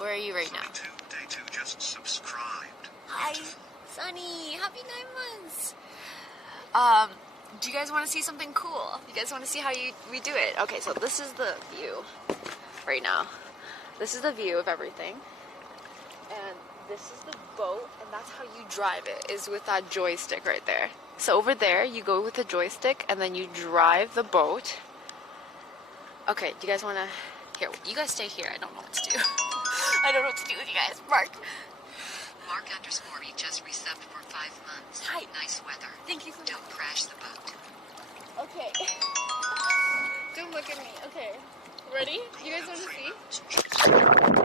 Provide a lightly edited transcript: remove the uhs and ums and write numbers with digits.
Where are you right now? Day 2 just subscribed. Hi, Sunny. Happy 9 months. Do you guys want to see something cool? You guys want to see how we do it? Okay, so this is the view right now. This is the view of everything. And this is the boat, and that's how you drive it, is with that joystick right there. So over there, you go with the joystick, and then you drive the boat. Okay, do you guys want to... Here, you guys stay here. I don't know what to do. I don't know what to do with you guys. Mark. Mark_me just resubbed for 5 months. Hi. Nice weather. Thank you so much. Don't crash the boat. Okay. Don't look at me. Okay. Ready? You guys want to see?